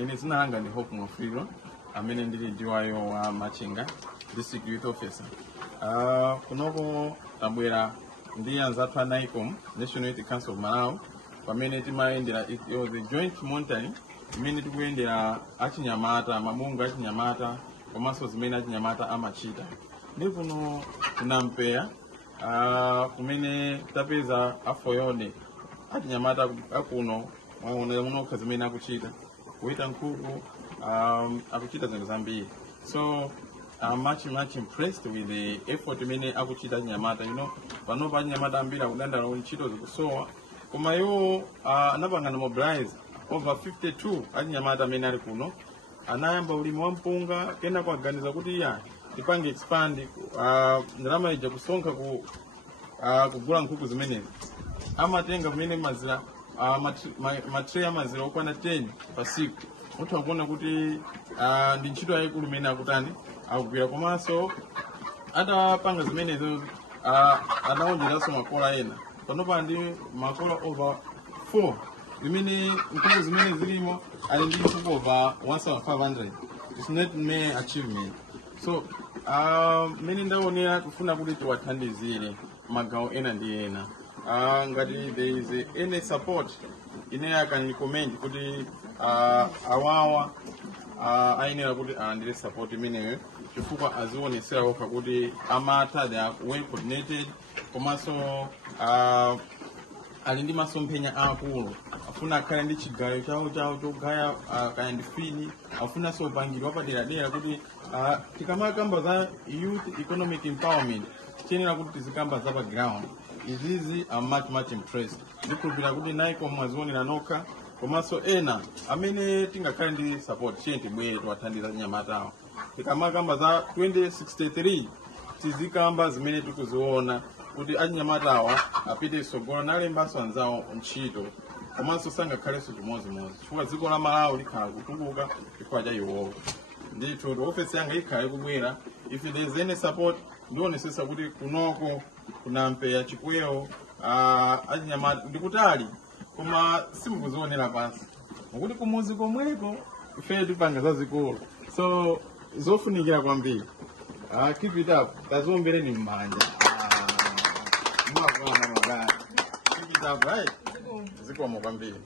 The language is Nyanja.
ine zina langa ndi Hope Mwafuliro amene ndili DYO wa Machinga District Youth Officer. Kunoko tabwera ndi anzathu a NICOM, National Youth Council of Malawi, pamene timayendera the joint monitoring imene tikuyendera achinyamata, mabungwe achinyamata komanso zimene achinyamata amachita. Ndi kuno kunampeya kumene tapeza afoyone achinyamata akuno mwaona munokha zimene akuchita kuita nkhuku, akuchita zinthu zambiri. So I'm much impressed with the effort imene akuchita achinyamata. Panopa achinyamata ambiri akudandala ntchito zikusowa, koma iwo anapangana mobilize over 52 achinyamata amene ali kuno. Anayamba ulimi wa mpunga, kena kuaganiza kuti tipange expand ndalama ija kusonkha kugula nkhuku zimenezi. Amatenga kumene mazira matray amazira okwana 10 pa siku. Muthu akuona kuti ndi ntchito yayikulu imene akutani akugwira. Komanso atapanga zimenezo anaonjeranso makola ena. Panopa ndi makola over 4 imene nkhuku zimene zilimo ali ndi nkhuku over 1,500. It's not mere achievement. So mene ndaonera kufuna kuti tiwathandizire magawo ena ndi ena. Ngati there is any support ine I can recommend kuti awawa ayenera kuti alandire support imeneyo chifukwa azionesera okha kuti amata they are well coordinated, komanso ali ndi masomphenya akulu. Afuna akhale ndi chigayo chawo chogaya kaya ndi fini, afunanso upangiri wapaderadera kuti tikamakamba za youth economic empowerment tiyenera kuti tizikamba za pa ground. Izizi I'm much impressed. Ndikhulupirira kuti NICOM mwazionera nokha, komanso ena amene tingakhale ndi support chenti bwere tiwathandiza achinyamata awo. Tikamakamba za 2063 tizikamba zimene tikuziona kuti achinyamata awa apite tsogolo nalembanso anzawo ntchito, komanso sangakhalenso chimozimozi chifukwa dziko la Malawi likhala kutukuka chifukwa cha iwowo. Ndithu ofesi yanga ikhala ikubwera, if there is any support ndionesesa kuti kunoko kunampeya chikwewo achinyamata ndikutali koma simukuzionera pansi mukuti kumuzi komweko ife tipanga zazikulu. So zofunikira kwambiri. Keep it up. Tazombereni m'manja. Keep it up, right? Zikomo kwambiri.